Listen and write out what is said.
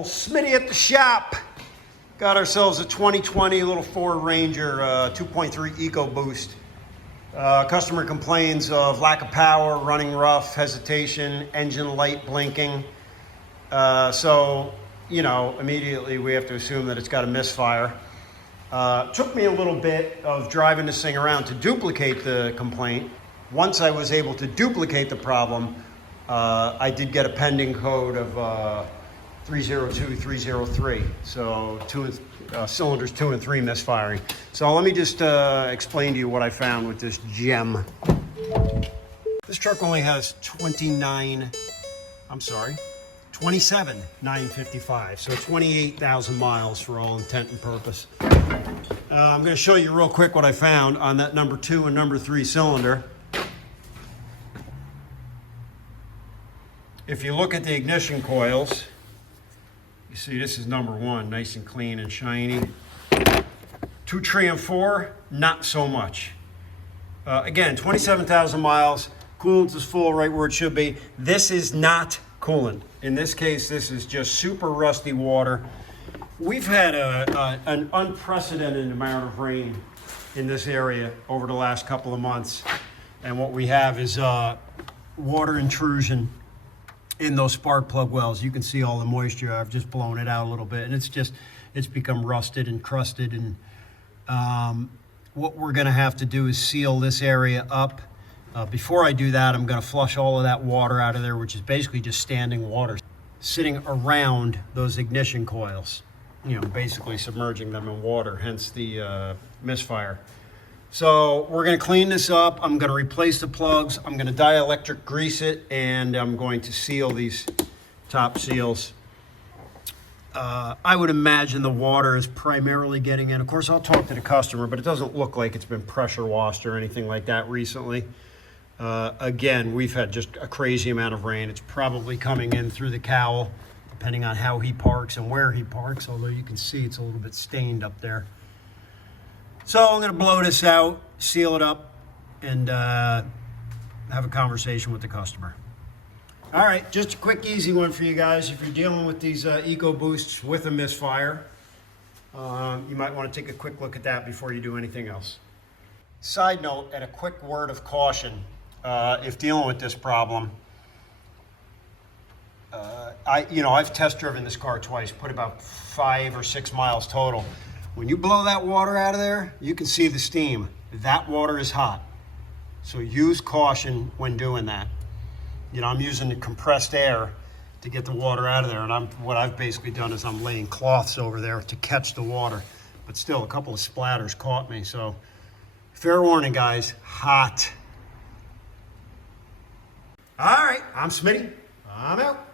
Old Smitty at the shop. Got ourselves a 2020 little Ford Ranger 2.3 Ecoboost. Customer complains of lack of power, running rough, hesitation, engine light blinking. So, you know, immediately we have to assume that it's got a misfire. Took me a little bit of driving this thing around to duplicate the complaint. Once I was able to duplicate the problem, I did get a pending code of 302-303. So cylinders 2 and 3 misfiring. So let me just explain to you what I found with this gem. This truck only has 27,955. So 28,000 miles for all intent and purpose. I'm going to show you real quick what I found on that number 2 and number 3 cylinder. If you look at the ignition coils, you see this is number 1, nice and clean and shiny. 2, 3, and 4, not so much. Again, 27,000 miles, coolant is full right where it should be. This is not coolant. In this case, this is just super rusty water. We've had an unprecedented amount of rain in this area over the last couple of months. And what we have is water intrusion in those spark plug wells. You can see all the moisture. I've just blown it out a little bit, and it's become rusted and crusted. And what we're gonna have to do is seal this area up. Before I do that, I'm gonna flush all of that water out of there, which is basically just standing water sitting around those ignition coils, you know, basically submerging them in water, hence the misfire. So we're going to clean this up. I'm going to replace the plugs. I'm going to dielectric grease it, and I'm going to seal these top seals. I would imagine the water is primarily getting in. Of course, I'll talk to the customer, but it doesn't look like it's been pressure washed or anything like that recently. Again, we've had just a crazy amount of rain. It's probably coming in through the cowl, depending on how he parks and where he parks, although you can see it's a little bit stained up there. So I'm going to blow this out, seal it up, and have a conversation with the customer. All right, just a quick, easy one for you guys. If you're dealing with these Ecoboosts with a misfire, you might want to take a quick look at that before you do anything else. Side note, and a quick word of caution, if dealing with this problem, I've test driven this car twice, put about 5 or 6 miles total. When you blow that water out of there, you can see the steam. That water is hot. So use caution when doing that. You know, I'm using the compressed air to get the water out of there, and what I've basically done is I'm laying cloths over there to catch the water. But still, a couple of splatters caught me, so fair warning, guys, hot. All right, I'm Smitty. I'm out.